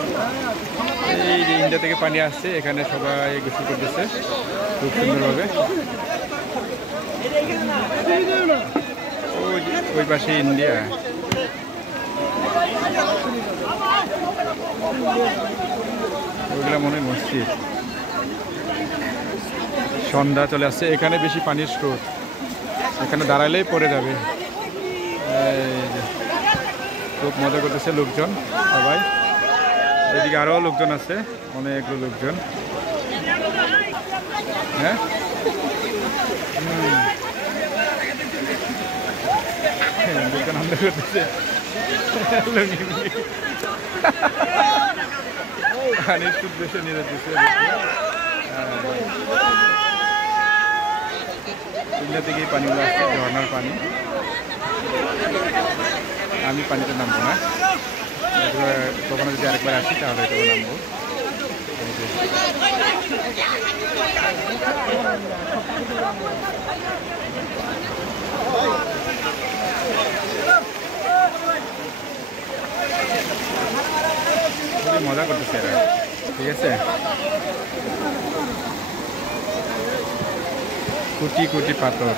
এই যে ইন্ডিয়া থেকে পানি আসছে, এখানে সবাই গোসল করতেছে খুব সুন্দরভাবে। ওই পাশে ইন্ডিয়া। ওইগুলা মনে হয় মসজিদ। সন্ধ্যা চলে আসছে, এখানে বেশি পানির স্রোত, এখানে দাঁড়ালেই পড়ে যাবে। খুব মজা করতেছে লোকজন সবাই। এদিকে আরও লোকজন আছে, অনেকগুলো লোকজন। হ্যাঁ, লোকজন আনন্দ করতেছে। পানির উদ্দেশ্যে নিয়ে যাচ্ছে। ইন্ডিয়া থেকেই পানিগুলো আসছে, ঝর্নার পানি। আমি পানিতে নামবো না, কখনো যদি আরেকবার আসি তাহলে এটা নামবো। খুবই মজা করতেছে এরা, ঠিক আছে। কোটি কোটি পাথর।